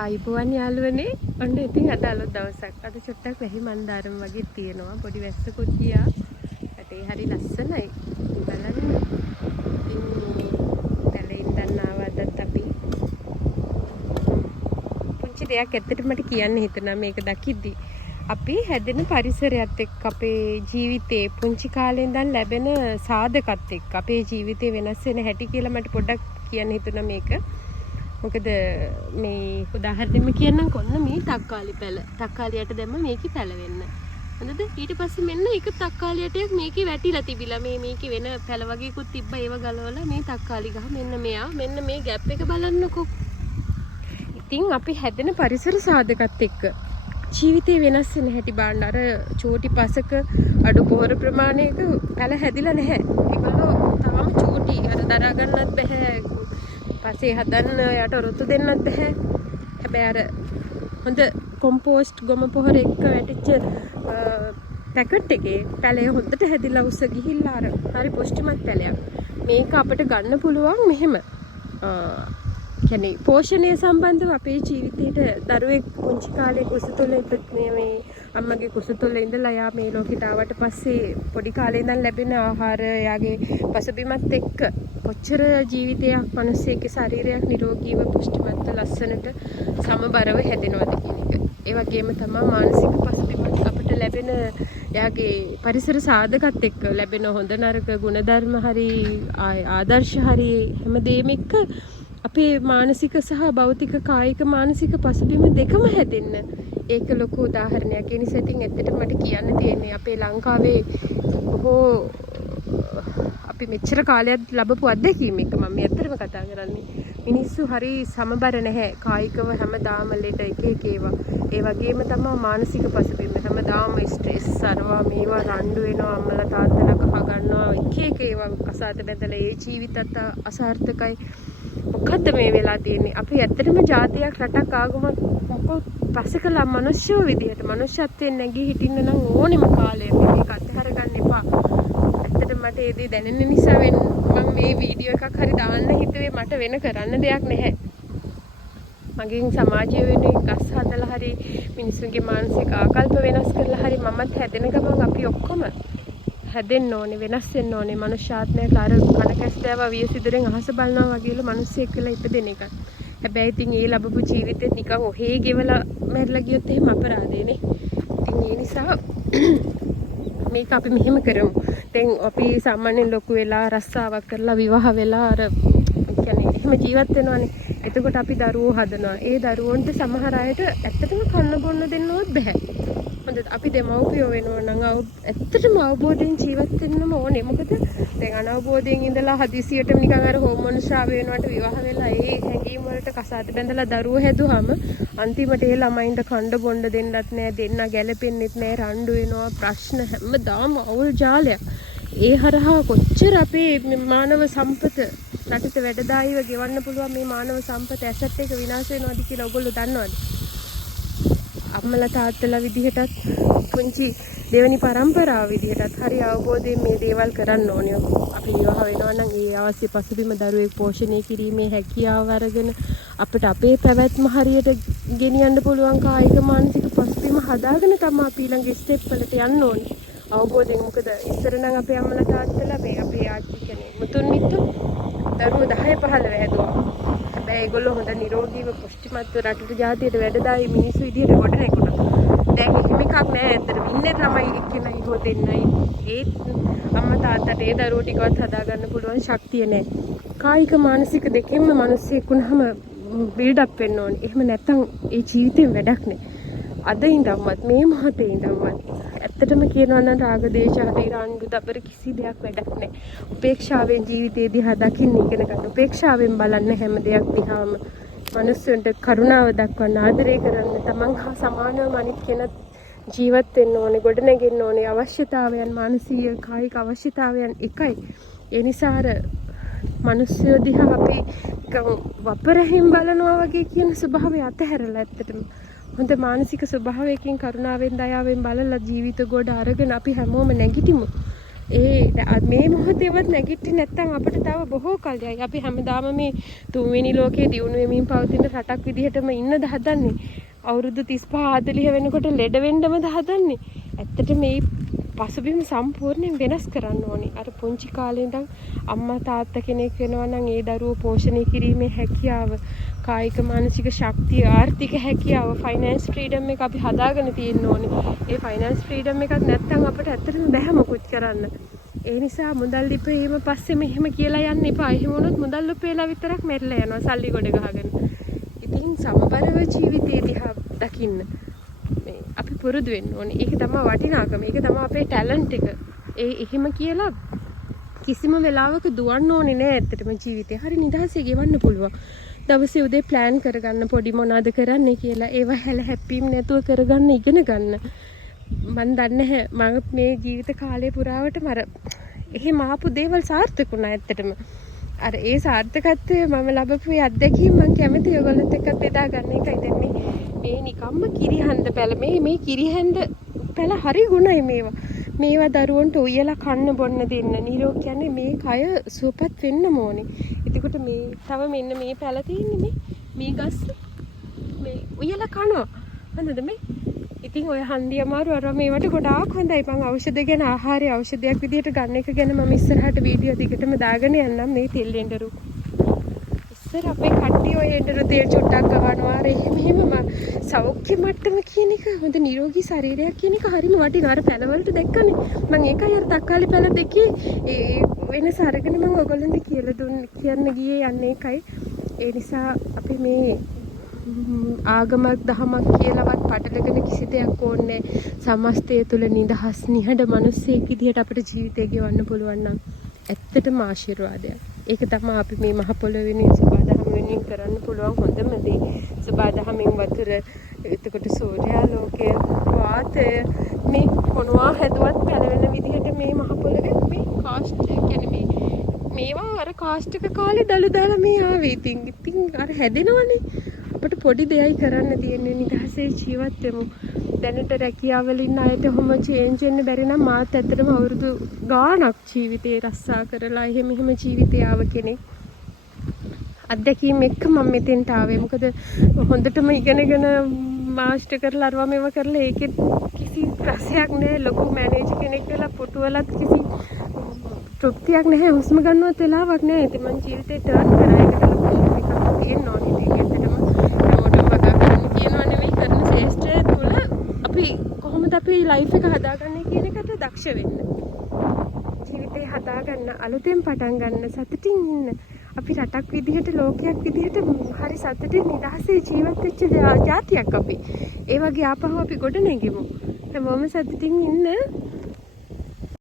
අයිබෝවන් යාළුවනේ ඔන්න ඉතින් අද අලුත් දවසක්. අද චුට්ටක් වැහි මන්දාරම් වගේ තියෙනවා. පොඩි වැස්සකුත් ගියා. රටේ හරි ලස්සනයි. බලන්න. ඉතින් පැලේ ඉඳන් ආවදත් අපි පුංචි දෙයක් ඇත්තට මට කියන්න හිතුණා මේක දකිද්දි. අපි හැදෙන පරිසරයත් එක්ක අපේ ජීවිතේ පුංචි කාලේ ඉඳන් ලැබෙන සාධකත් එක්ක අපේ ජීවිතේ වෙනස් වෙන හැටි කියලා මට පොඩ්ඩක් කියන්න හිතුණා මේක. මොකද මේ උදාහරණයක් කියන්නම් කොන්න මේ තක්කාලි පැල. තක්කාලියට දැම්ම මේකේ පැල වෙන්න. හොඳද? ඊට පස්සේ මෙන්න එක තක්කාලියටයක් මේකේ වැටිලා තිබිලා මේකේ වෙන පැල වගේකුත් තිබ්බා ඒව ගලවලා මේ තක්කාලි ගහ මෙන්න මෙයා මෙන්න මේ ગેප් එක බලන්නකෝ. ඉතින් අපි හැදෙන පරිසර සාධකත් එක්ක ජීවිතේ වෙනස් වෙන හැටි බලන්න අර චෝටි පසක අඩු පොහොර ප්‍රමාණයක පැල හැදිලා නැහැ. ඒගොල්ලෝ තාම චෝටි අර දරා ගන්නත් බෑ. පස්සේ හදන්න යට රොත්තු දෙන්නත් බෑ. හැබැයි අර හොඳ කොම්පෝස්ට් ගොම පොහොර එක්ක වැටිච්ච පැකට් එකේ පැලය හොඳට හැදිලා උස්ස ගිහිල්ලා අර හරි පුෂ්ටිමත් පැලයක්. මේක අපිට ගන්න පුළුවන් මෙහෙම. කියන්නේ පෝෂණය සම්බන්ධව අපේ ජීවිතේට දරුවෙක් පුංචි කාලේ කුස තුළ මේ අම්මගේ කුස තුළ ඉඳලා යා මේ ලෝකෙට ආවට පස්සේ පොඩි කාලේ ඉඳන් ලැබෙන ආහාර යාගේ පසුබිමත් එක්ක කොච්චර ජීවිතයක් මිනිස්සෙගේ ශරීරයක් නිරෝගීව පුෂ්ටිමත්ව ලස්සනට සමබරව හැදෙනවද කියන එක. ඒ වගේම තමයි මානසික පසුබිමත් අපිට ලැබෙන යාගේ පරිසර සාධකත් එක්ක ලැබෙන හොඳ නරක ගුණධර්ම හරි ආදර්ශ හරි හැමදේම එක්ක අපේ මානසික සහ භෞතික කායික මානසික පසුබිම දෙකම හැදෙන්න ඒක ලොකු උදාහරණයක්. ඒ නිසා ඉතින් ඇත්තට මට කියන්න තියෙන්නේ අපේ ලංකාවේ බොහෝ අපි මෙච්චර කාලයක් ලැබපු අත්දැකීම් එක මම ඇත්තටම කතා කරන්නේ. මිනිස්සු හරි සමබර නැහැ කායිකව හැමදාම ලෙඩ එක ඒවා. ඒ වගේම තමයි මානසික පසුබිම හැමදාම ස්ට්‍රෙස් අරවා මේවා රණ්ඩු වෙනවා අම්මලා තාත්තලා කහ ගන්නවා එක ඒවා කසාද බැඳලා ඒ ජීවිතත් අසාර්ථකයි. මොකද්ද මේ වෙලා තියෙන්නේ? අපි ඇත්තටම ජාතියක් රටක් ආගමක් මොකෝ පසකලා මිනිස්සු විදියට මනුෂ්‍යත්වයෙන් නැගී හිටින්න නම් ඕනෙම කාලයක මේක අත්හැර ගන්න එපා. ඇත්තටම මට ඒ දේ දැනෙන නිසා මම මේ වීඩියෝ එකක් හරි දාන්න හිතුවේ මට වෙන කරන්න දෙයක් නැහැ. මගෙන් සමාජය වෙනුවෙන් ගස් හදලා හරි මිනිස්සුන්ගේ මානසික ආකල්ප වෙනස් කරලා හරි මමත් හැදෙන ගමන් අපි ඔක්කොම හැදෙන්න ඕනේ වෙනස් වෙන්න ඕනේ. මනුෂ්‍යාත්මයට අර කන කැස්තෑවා වියසිදුරෙන් අහස බලනවා වගේලු මිනිස්සෙක් වෙලා ඉපදෙන එක. හැබැයි ඉතින් ඒ ලැබපු ජීවිතෙත් නිකන් ඔහේ ගෙවලා මැරිලා ගියොත් එහෙම අපරාධේනේ. ඉතින් ඒ නිසා මේක අපි මෙහෙම කරමු. දැන් අපි සාමාන්‍යයෙන් ලොකු වෙලා රස්සාවක් කරලා විවාහ වෙලා අර කියන්නේ එහෙම ජීවත් වෙනවානේ. එතකොට අපි දරුවෝ හදනවා. ඒ දරුවන්ට සමහර අයට ඇත්තටම කන්න බොන්න දෙන්නවත් බෑ. හොඳට අපි දෙමව්පියෝ වෙනවා නම් ඇත්තටම අවබෝධයෙන් ජීවත් වෙන්නම ඕනේ. මොකද දැන් අනවබෝධයෙන් ඉඳලා හදිසියටම නිකන් අර හෝමෝන් ශ්‍රාව වෙනවට විවාහ වෙලා ඒ හැඟීම් වලට කසාද බැඳලා දරුවෝ හැදුවාම අන්තිමට ඒ ළමයින්ට කන්න බොන්න දෙන්නත් නෑ, දෙන්න ගැලපෙන්නෙත් නෑ, රණ්ඩු වෙනවා, ප්‍රශ්න හැමදාම අවුල් ජාලයක්. ඒ හරහා කොච්චර අපේ මානව සම්පත රටට වැඩදායීව ගෙවන්න පුළුවන් මේ මානව සම්පත ඇසට් එක විනාශ වෙනවද කියලා ඔයගොල්ලෝ දන්නවද? අම්මලා තාත්තලා විදිහටත් පුංචි දෙවෙනි පරම්පරාව විදිහටත් හරි අවබෝධයෙන් මේ දේවල් කරන්න ඕනේ. අපි විවාහ වෙනවා නම් ඒ අවශ්‍ය පසුබිම දරුවෙක් පෝෂණය කිරීමේ හැකියාව අරගෙන අපිට අපේ පැවැත්ම හරියට ගෙනියන්න පුළුවන් කායික මානසික පසුබිම හදාගෙන තමයි අපි ඊළඟ ස්ටෙප් වලට යන්න ඕනේ. අවබෝධයෙන් මොකද ඉස්සර නම් අපේ අම්මලා තාත්තලා මේ අපේ ආච්චි කියන්නේ මුතුන් මිත්තෝ දරුවෝ 10 15 හැදුවා. හැබැයි ඒගොල්ලෝ හොඳ නිරෝගීව පුෂ්ටිමත්ව රටට ජාතියට වැඩදායි මිනිස්සු විදියට ගොඩ නැගුණා. දැන් එහෙම එකක් නෑ. ඇත්තටම ඉන්නේ ළමයි එක්කෙනයි හො දෙන්නයි. ඒත් අම්මා තාත්තට ඒ දරුවෝ ටිකවත් හදාගන්න පුළුවන් ශක්තිය නෑ. කායික මානසික දෙකෙන්ම මිනිස්සෙක් වුණාම බිල්ඩ් අප් වෙන්න ඕනේ. එහෙම නැත්නම් ඒ ජීවිතේම වැඩක් නෑ. අද ඉඳන්වත් මේ මොහොතේ ඉඳන්වත් ඇත්තටම කියනවා නම් රාග දේශ හරි රණ්ඩු දබර කිසි දෙයක් වැඩක් නැහැ. උපේක්ෂාවෙන් ජීවිතේ දිහා දකින්න ඉගෙන ගන්න. උපේක්ෂාවෙන් බලන්න හැම දෙයක් දිහාම මනුස්සයන්ට කරුණාව දක්වන්න ආදරය කරන්න තමන් හා සමානව අනිත් කෙනෙක් ජීවත් වෙන්න ඕනේ, ගොඩනගෙන්න ඕනේ. අවශ්‍යතාවයන් මානසික කායික අවශ්‍යතාවයන් එකයි. ඒ නිසා අර මනුස්සය දිහා අපි වපරහින් බලනවා වගේ කියන ස්වභාවය අතහැරලා ඇත්තටම හොඳ මානසික ස්වභාවයකින් කරුණාවෙන් දයාවෙන් බලලා ජීවිත ගොඩ අරගෙන අපි හැමෝම නැගිටිමු. මේ මොහොතේවත් නැගිටින්නේ නැත්නම් අපිට තව බොහෝ කල් යයි. අපි හැමදාම මේ තුන්වෙනි ලෝකයේ දියුණු වෙමින් පවතින රටක් විදිහටම ඉන්නද හදන්නේ. අවුරුදු 35 40 වෙනකොට ලෙඩ වෙන්නමද හදන්නේ. ඇත්තට මේ පසුබිම සම්පූර්ණයෙන් වෙනස් කරන්න ඕනේ. අර පුංචි කාලේ ඉඳන් අම්මා තාත්තා කෙනෙක් වෙනවා නම් ඒ දරුවෝ පෝෂණය කිරීමේ හැකියාව, කායික මානසික ශක්තිය, ආර්ථික හැකියාව, ෆයිනෑන්ස් ෆ්‍රීඩම් එක අපි හදාගෙන තියෙන්න ඕනේ. ඒ ෆයිනෑන්ස් ෆ්‍රීඩම් එකක් නැත්නම් අපිට ඇත්තටම බැහැ මොකුත් කරන්න. ඒ නිසා මුදල් දීපේම පස්සේ මෙහෙම කියලා යන්න එපා. එහෙම වුණොත් මුදල් උපේලා විතරක් මැරිලා යනවා සල්ලි ගොඩ ගහගෙන. ඉතින් සමබරව ජීවිතේ දිහා දකින්න අපි පුරුදු වෙන්න ඕනේ. ඒක තමයි වටිනාකම. ඒක තමයි අපේ ටැලන්ට් එක. එහෙම කියලා කිසිම වෙලාවක දුවන්න ඕනේ නෑ ඇත්තටම ජීවිතේ. හරි නිදහසේ ගෙවන්න පුළුවන්. දවසේ උදේ ප්ලෑන් කරගන්න පොඩි මොනවද කරන්නේ කියලා. ඒව හැල හැප්පීම් නැතුව කරගන්න ඉගෙන ගන්න. මන් දන්නේ මම මේ ජීවිත කාලය පුරාවට මර එහෙම ආපු දේවල් සාර්ථක වුණා ඇත්තටම. අර ඒ සාර්ථකත්වය මම ලැබපු අත්දැකීම් මම කැමති ඔයගොල්ලොත් එක්ක බෙදා ගන්න එකයි දෙන්නේ. මේ නිකම්ම කිරිහන්ද පැල මේ කිරිහන්ද පැල හරි ගුණයි මේවා. මේවා දරුවන්ට උයලා කන්න බොන්න දෙන්න. නිරෝග කියන්නේ මේ කය සුවපත් වෙන්න ඕනේ. එතකොට මේ තව මෙන්න මේ පැල තියෙන්නේ මේ ගස් මේ උයලා කනවා. හරිද මේ? ඉතින් ඔය හන්දි අමාරු අර මේවට ගොඩාක් හොඳයි. මම ඖෂධ ගැන ආහාරය ඖෂධයක් විදිහට ගන්න එක ගැන මම ඉස්සරහට වීඩියෝ දිගටම දාගෙන යන්නම් මේ තෙල් එඬරු. ඉස්සර අපේ කට්ටිය ඔය එඬරු තෙල් චුට්ටක් ගවනවා. අර එහෙම සෞඛ්‍ය මට්ටම කියන එක හොඳ නිරෝගී ශරීරයක් කියන එක හරිම වටිනවා. අර පැලවලට දැක්කනේ. මම ඒකයි අර තක්කාලි පැල දෙකේ ඒ වෙනස අරගෙන මම ඔයගොල්ලන්ට කියලා කියන්න ගියේ යන්නේ ඒකයි. ඒ නිසා අපි මේ ආගමක් දහමක් කියලාවත් පටලගෙන කිසි දෙයක් ඕනේ සමස්තය තුළ නිදහස් නිහඬ මිනිස්සෙක් විදිහට අපිට ජීවිතය ගෙවන්න පුළුවන් නම් ඇත්තටම ආශිර්වාදයක්. ඒක තමයි අපි මේ මහ පොළොවේ සබාදහම වෙනින් කරන්න පුළුවන් හොඳම දේ. සබාදහමෙන් වතුර, එතකොට සූර්යාලෝකය, වාතය මේ මොනවා හැදුවත් පැලවෙන විදිහට මේ මහ පොළොවේ මේ කාස්ට් කියන්නේ මේවා අර කාස්ට් එක කාලේ දළු දාලා මේ ආවේ. ඉතින් අර හැදෙනවනේ. අපිට පොඩි දෙයයි කරන්න තියෙන්නේ නිදහසේ ජීවත් වෙමු. දැනට රැකියාවල ඉන්න අයට ඔහොම චේන්ජ් වෙන්න බැරි නම් මාත් ඇත්තටම අවුරුදු ගාණක් ජීවිතේ රස්සා කරලා එහෙම ජීවිතය ආව කෙනෙක්. අත්දැකීම් එක්ක මම මෙතෙන්ට ආවේ. මොකද හොඳටම ඉගෙනගෙන මාස්ටර් කරලා අරවා මේවා කරලා ඒකෙත් කිසි රසයක් නැහැ. ලොකු මැනේජර් කෙනෙක් වෙලා පුටුවලත් කිසි තෘප්තියක් නැහැ. හුස්ම ගන්නවත් වෙලාවක් නැහැ. ඉතින් මම ජීවිතේ ටර්න් කරා ඒකට ලොකු එකක් තියෙන්න ඕනේ. අපේ ලයිෆ් එක හදාගන්නේ කියන එකට දක්ෂ වෙන්න. ජීවිතේ හදාගන්න, අලුතෙන් පටන් ගන්න, සතුටින් ඉන්න. අපි රටක් විදිහට ලෝකයක් විදිහට හරි සතුටින් නිදහසේ ජීවත් වෙච්ච ජාතියක් අපි. ඒ වගේ ආපහු අපි ගොඩ නැගෙමු. හැමෝම සතුටින් ඉන්න.